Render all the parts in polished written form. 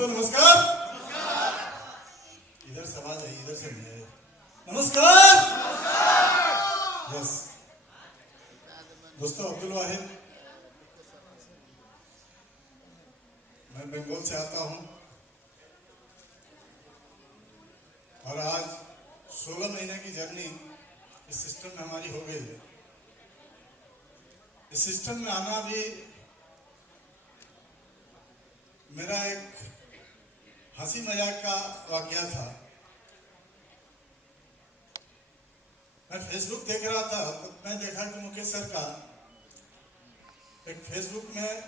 दोस्तों नमस्कार। इधर सवाल है, इधर से नहीं है। नमस्कार। यस दोस्तों, अब्दुल वाहिद, मैं बंगाल से आता हूं और आज 16 महीने की जर्नी इस सिस्टम में हमारी हो गई है। इस सिस्टम में आना भी मेरा एक हंसी मजाक का वाकया था। मैं फेसबुक देख रहा था तो मैं देखा कि मुकेश सर का एक फेसबुक में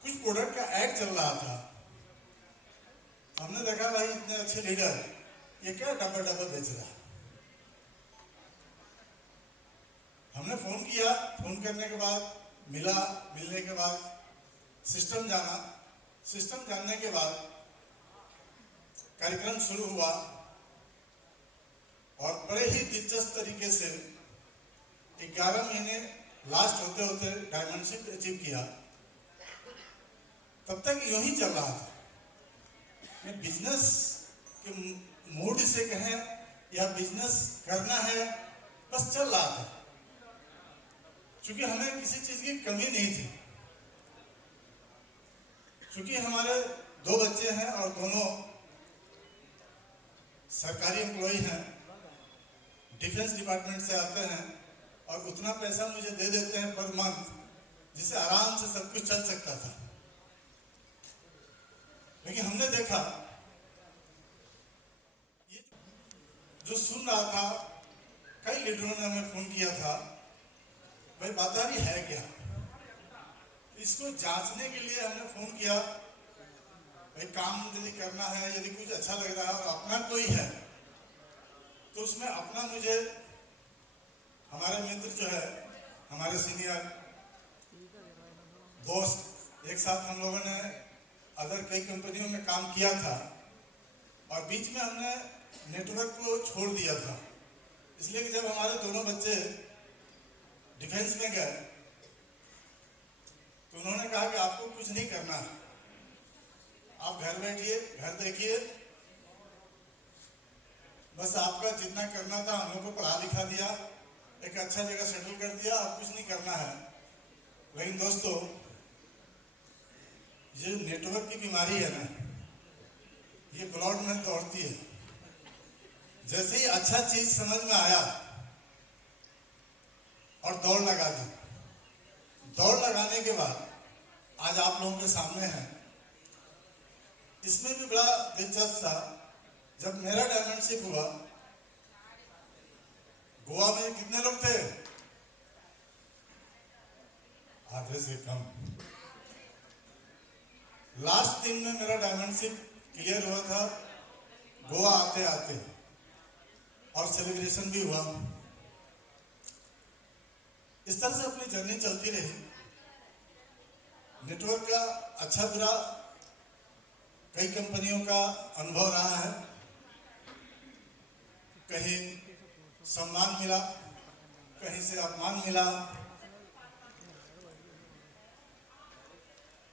कुछ प्रोडक्ट का ऐड चल रहा था। हमने देखा भाई इतने अच्छे लीडर ये क्या डब्बा डब्बा बेच रहा। हमने फोन किया, फोन करने के बाद मिलने के बाद सिस्टम जाना, सिस्टम जानने के बाद कार्यक्रम शुरू हुआ और बड़े ही दिलचस्प तरीके से 11 महीने लास्ट होते होते डायमेंशिप अचीव किया। तब तक यूं ही चल रहा था। मैं बिजनेस के मूड से कहें या बिजनेस करना है, बस चल रहा था, क्योंकि हमें किसी चीज की कमी नहीं थी। क्योंकि हमारे 2 बच्चे हैं और दोनों सरकारी एम्प्लॉय हैं, डिफेंस डिपार्टमेंट से आते हैं और उतना पैसा मुझे दे देते हैं पर मंथ जिससे आराम से सब कुछ चल सकता था। लेकिन हमने देखा ये जो सुन रहा था, कई लीडरों ने हमें फोन किया था, भाई बातारी है क्या। इसको जांचने के लिए हमने फोन किया। भाई काम यदि करना है, यदि कुछ अच्छा लग रहा है और अपना कोई है तो उसमें अपना मुझे हमारे मित्र जो है, हमारे सीनियर दोस्त, एक साथ हम लोगों ने अदर कई कंपनियों में काम किया था और बीच में हमने नेटवर्क को छोड़ दिया था। इसलिए कि जब हमारे दोनों बच्चे डिफेंस में गए तो उन्होंने कहा कि आपको कुछ नहीं करना है, आप घर बैठिए, घर देखिए, बस आपका जितना करना था हम लोग को पढ़ा लिखा दिया, एक अच्छा जगह सेटल कर दिया, आप कुछ नहीं करना है। लेकिन दोस्तों, ये नेटवर्क की बीमारी है ना, ये ब्लड में दौड़ती है। जैसे ही अच्छा चीज समझ में आया और दौड़ लगा दी। दौड़ लगाने के बाद आज आप लोगों के सामने है। इसमें भी बड़ा दिलचस्प था, जब मेरा डायमेंशिप हुआ, गोवा में कितने लोग थे? आधे से कम। लास्ट दिन में मेरा डायमेंशिप क्लियर हुआ था, गोवा आते आते, और सेलिब्रेशन भी हुआ। इस तरह से अपनी जर्नी चलती रही। नेटवर्क का अच्छा बुरा कई कंपनियों का अनुभव रहा है। कहीं सम्मान मिला, कहीं से अपमान मिला।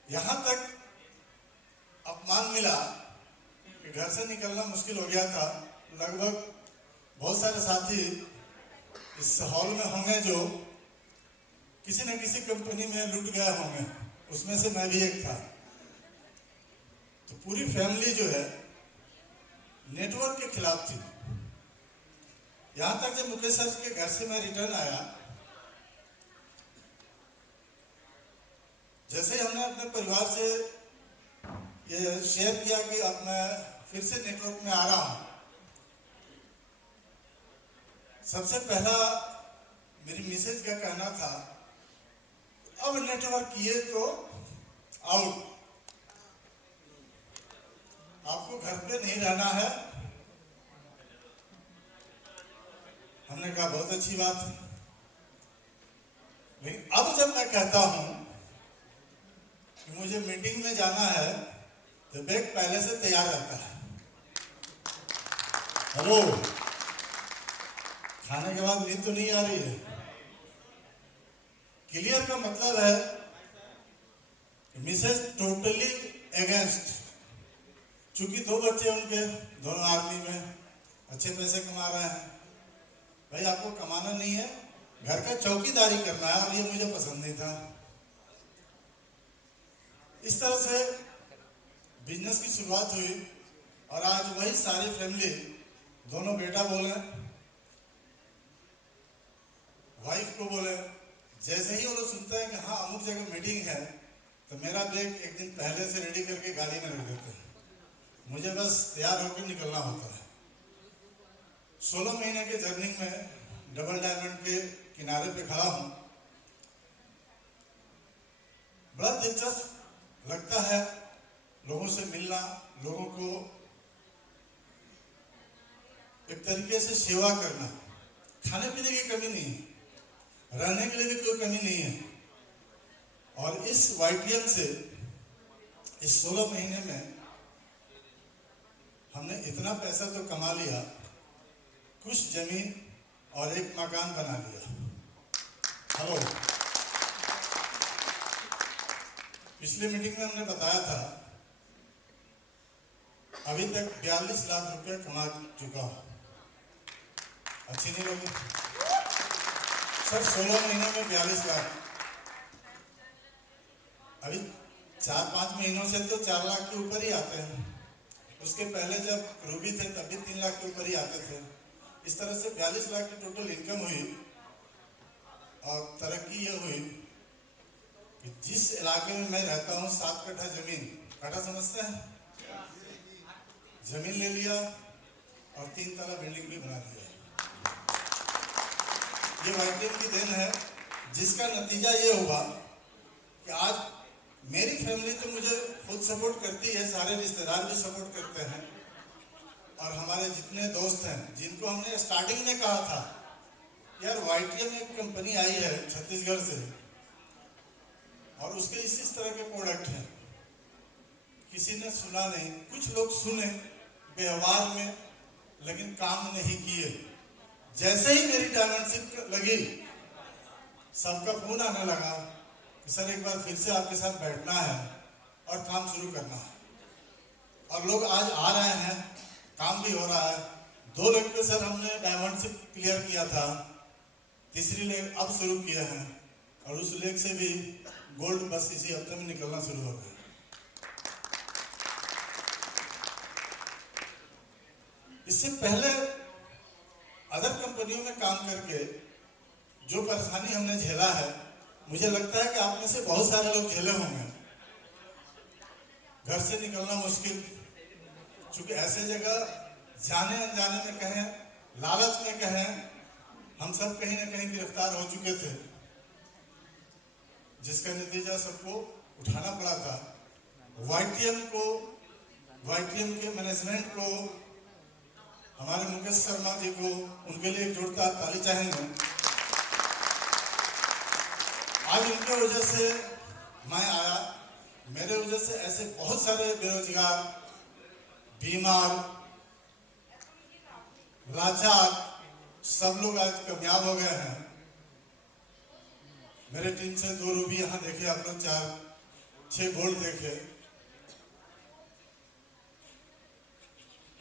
यहां तक अपमान मिला कि घर से निकलना मुश्किल हो गया था। लगभग बहुत सारे साथी इस हॉल में होंगे जो किसी न किसी कंपनी में लुट गए होंगे, उसमें से मैं भी एक था। तो पूरी फैमिली जो है नेटवर्क के खिलाफ थी। यहां तक जब मुकेश सर के घर से मैं रिटर्न आया, जैसे हमने अपने परिवार से ये शेयर किया कि अब मैं फिर से नेटवर्क में आ रहा हूं, सबसे पहला मेरी मिसेज का कहना था, अब नेटवर्क किए तो आउट, आपको घर पे नहीं रहना है। हमने कहा बहुत अच्छी बात है। लेकिन अब जब मैं कहता हूं कि मुझे मीटिंग में जाना है तो बैग पहले से तैयार रहता है। हेलो, खाने के बाद नींद तो नहीं आ रही है? क्लियर का मतलब है मिसेज टोटली अगेंस्ट। चूंकि 2 बच्चे उनके, दोनों आर्मी में अच्छे पैसे कमा रहे हैं। भाई आपको कमाना नहीं है, घर का चौकीदारी करना है, और ये मुझे पसंद नहीं था। इस तरह से बिजनेस की शुरुआत हुई, और आज वही सारी फैमिली, दोनों बेटा बोले, वाइफ को बोले, जैसे ही वो लोग सुनते हैं कि हाँ अमुक जगह मीटिंग है, तो मेरा बैग एक दिन पहले से रेडी करके गाड़ी में रख देते हैं। मुझे बस तैयार होकर निकलना होता है। 16 महीने के जर्नी में डबल डायमंड के किनारे पे खड़ा हूं। बड़ा दिलचस्प लगता है लोगों से मिलना, लोगों को एक तरीके से सेवा करना। खाने पीने की कमी नहीं है, रहने के लिए भी कोई कमी नहीं है। और इस YTM से इस 16 महीने में हमने इतना पैसा तो कमा लिया, कुछ जमीन और एक मकान बना लिया। हेलो, पिछली मीटिंग में हमने बताया था अभी तक 42 लाख रुपए कमा चुका हूं। अच्छी नहीं लगी सर? 16 महीने में 42 लाख। अभी 4-5 महीनों से तो 4 लाख के ऊपर ही आते हैं। उसके पहले जब रूबी थे तब भी 3 लाख के ऊपर ही आते थे। इस तरह से 42 लाख की टोटल इनकम हुई। और तरक्की ये हुई कि जिस इलाके में मैं रहता हूँ 7 कट्ठा जमीन, कट्ठा समझते हैं, जमीन ले लिया और 3 तला बिल्डिंग भी बना दिया। ये YTM की देन है, जिसका नतीजा ये हुआ कि आज मेरी फैमिली तो मुझे खुद सपोर्ट करती है, सारे रिश्तेदार भी सपोर्ट करते हैं, और हमारे जितने दोस्त हैं जिनको हमने स्टार्टिंग में कहा था यार YTM एक कंपनी आई है छत्तीसगढ़ से और उसके इस तरह के प्रोडक्ट हैं, किसी ने सुना नहीं। कुछ लोग सुने व्यवहार में, लेकिन काम नहीं किए। जैसे ही मेरी डायमेंडशिप लगी, सबका फोन आने लगा कि सर एक बार फिर से आपके साथ बैठना है और काम शुरू करना है। और लोग आज आ रहे हैं, काम भी हो रहा है। 2 लेग पे सर हमने डायमेंडशिप क्लियर किया था, तीसरी लेग अब शुरू किया है, और उस लेग से भी गोल्ड बस इसी हफ्ते में निकलना शुरू हो गया। इससे पहले अदर कंपनियों में काम करके जो परेशानी हमने झेला है, मुझे लगता है कि आप में से बहुत सारे लोग झेले होंगे। घर से निकलना मुश्किल, क्योंकि ऐसे जगह जाने अनजाने में कहें, लालच में कहें, हम सब कहीं ना कहीं गिरफ्तार हो चुके थे, जिसका नतीजा सबको उठाना पड़ा था। YTM के मैनेजमेंट को, हमारे मुकेश शर्मा जी को, उनके लिए एक जोरदार ताली चाहेंगे। आज उनके वजह से मैं आया, मेरे वजह से ऐसे बहुत सारे बेरोजगार, बीमार, लाचार सब लोग आज कामयाब हो गए हैं। मेरे टीम से 2 रूबी यहाँ देखे आप लोग, 4-6 गोल्ड देखे।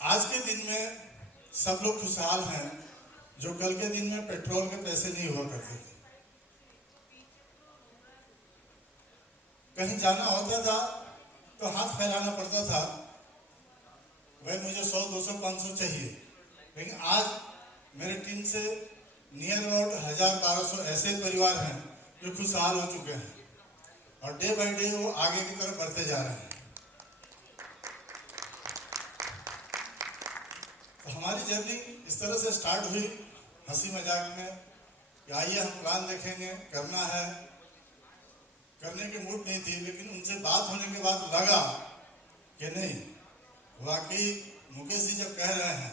आज के दिन में सब लोग खुशहाल हैं, जो कल के दिन में पेट्रोल के पैसे नहीं हुआ करते थे। कहीं जाना होता था तो हाथ फैलाना पड़ता था, भाई मुझे 100, 200, 500 चाहिए। लेकिन आज मेरे टीम से नियर अबाउट 1000-1200 ऐसे परिवार हैं जो खुशहाल हो चुके हैं, और डे बाय डे वो आगे की तरफ बढ़ते जा रहे हैं। तो हमारी जर्नी इस तरह से स्टार्ट हुई, हंसी मजाक में कि आइए हम प्लान देखेंगे, करना है। करने की मूड नहीं थी, लेकिन उनसे बात होने के बाद लगा कि नहीं, वाकई मुकेश जी जब कह रहे हैं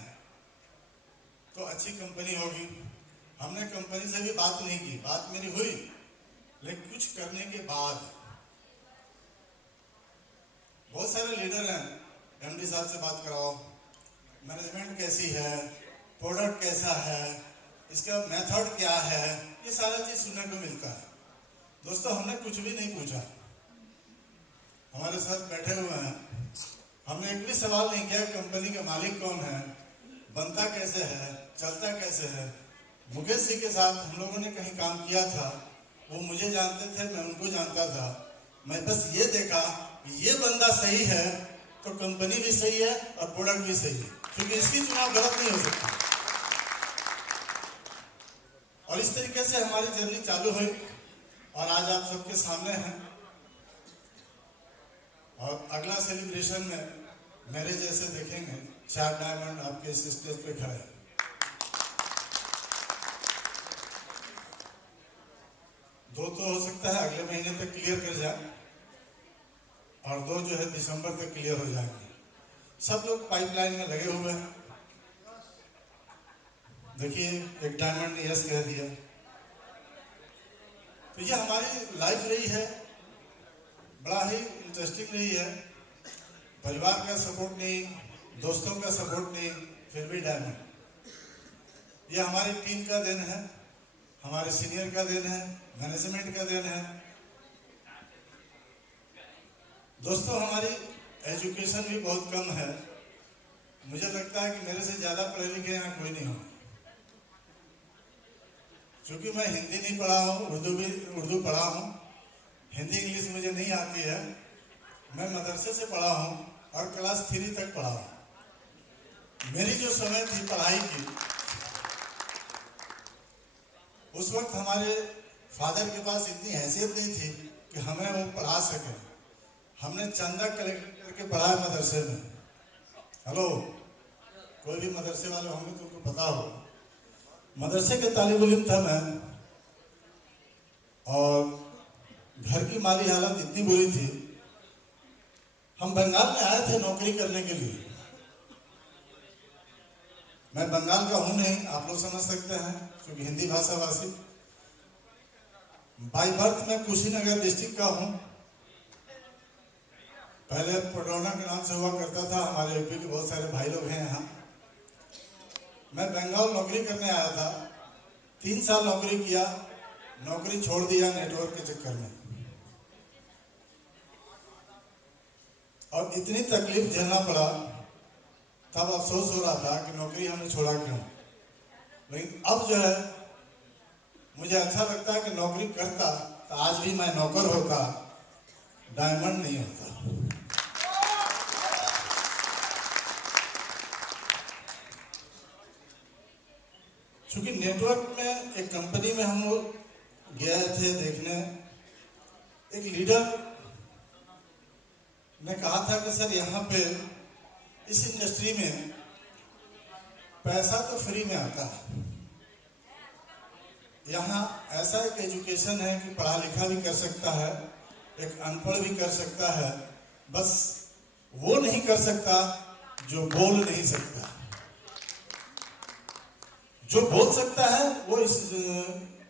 तो अच्छी कंपनी होगी। हमने कंपनी से भी बात नहीं की, बात मेरी हुई, लेकिन कुछ करने के बाद बहुत सारे लीडर हैं, MD साहब से बात कराओ, मैनेजमेंट कैसी है, प्रोडक्ट कैसा है, इसका मेथड क्या है, ये सारा चीज सुनने को मिलता है। दोस्तों हमने कुछ भी नहीं पूछा, हमारे साथ बैठे हुए हैं, हमने एक भी सवाल नहीं किया कंपनी का मालिक कौन है, बनता कैसे है, चलता कैसे है। मुकेश जी के साथ हम लोगों ने कहीं काम किया था, वो मुझे जानते थे, मैं उनको जानता था। मैं बस ये देखा कि ये बंदा सही है तो कंपनी भी सही है और प्रोडक्ट भी सही है, क्योंकि इसकी चुनाव गलत नहीं हो सकती। और इस तरीके से हमारी जर्नी चालू हुई और आज आप सबके सामने हैं। और अगला सेलिब्रेशन में मेरे जैसे देखेंगे 4 डायमंड आपके इस स्टेज पे खड़े हैं। दो तो हो सकता है अगले महीने तक क्लियर कर जाए और 2 जो है दिसंबर तक क्लियर हो जाएंगे। सब लोग पाइपलाइन में लगे हुए हैं। देखिए एक डायमंड ने यस कह दिया। तो ये हमारी लाइफ रही है, बड़ा ही इंटरेस्टिंग रही है। परिवार का सपोर्ट नहीं, दोस्तों का सपोर्ट नहीं, फिर भी डायमंड। ये हमारी टीम का देन है, हमारे सीनियर का देन है, मैनेजमेंट का देन है। दोस्तों हमारी एजुकेशन भी बहुत कम है। मुझे लगता है कि मेरे से ज़्यादा पढ़े लिखे यहाँ कोई नहीं हो, क्योंकि मैं हिंदी नहीं पढ़ा हूँ, उर्दू पढ़ा हूँ। हिंदी इंग्लिश मुझे नहीं आती है। मैं मदरसे से पढ़ा हूँ और क्लास 3 तक पढ़ा हूँ। मेरी जो समय थी पढ़ाई की, उस वक्त हमारे फादर के पास इतनी हैसियत नहीं थी कि हमें वो पढ़ा सके। हमने चंदा कलेक्ट करके पढ़ाया मदरसे में। हेलो, कोई भी मदरसे वाले होंगे तो उनको पता होगा। मदरसे के तालिब इल्म था मैं, और घर की माली हालत इतनी बुरी थी, हम बंगाल में आए थे नौकरी करने के लिए। मैं बंगाल का हूं नहीं, आप लोग समझ सकते हैं क्योंकि हिंदी भाषा भाषी। बाई बर्थ मैं कुशीनगर डिस्ट्रिक्ट का हूं। पहले पटौना के नाम से हुआ करता था। हमारे यूपी के बहुत सारे भाई लोग हैं यहाँ। मैं बंगाल नौकरी करने आया था। 3 साल नौकरी किया, नौकरी छोड़ दिया नेटवर्क के चक्कर में। और इतनी तकलीफ झेलना पड़ा, तब अफसोस हो रहा था कि नौकरी हमने छोड़ा क्यों। लेकिन अब जो है मुझे अच्छा लगता है कि नौकरी करता तो आज भी मैं नौकर होता, डायमंड नहीं होता। क्योंकि नेटवर्क में एक कंपनी में हम लोग गए थे देखने। एक लीडर ने कहा था कि सर यहाँ पे इस इंडस्ट्री में पैसा तो फ्री में आता है। यहाँ ऐसा एक एजुकेशन है कि पढ़ा लिखा भी कर सकता है, एक अनपढ़ भी कर सकता है, बस वो नहीं कर सकता जो बोल नहीं सकता। जो बोल सकता है वो इस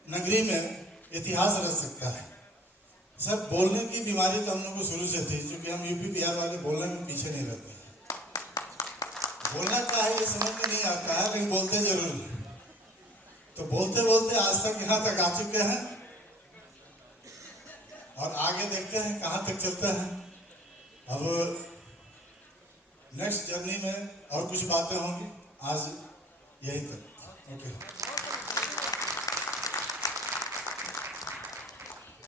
नगरी में इतिहास रच सकता है। सर बोलने की बीमारी तो हम लोग को शुरू से थी, क्योंकि हम यूपी बिहार वाले बोलने में पीछे नहीं रहते। बोलना क्या है ये समझ में नहीं आता है, लेकिन बोलते जरूर हैं। तो बोलते बोलते आज तक यहाँ तक आ चुके हैं और आगे देखते हैं कहाँ तक चलता है। अब नेक्स्ट जर्नी में और कुछ बातें होंगी, आज यही तक। ओके।